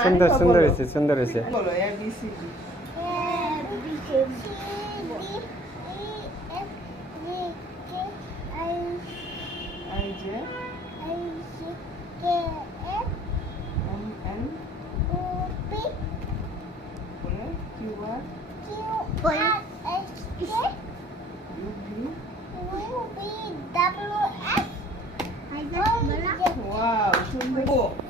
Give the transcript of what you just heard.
সুন্দর সুন্দর হয়েছে সুন্দর হয়েছে বলো A B C D I J M N বলে Q R U V wow সুন্দর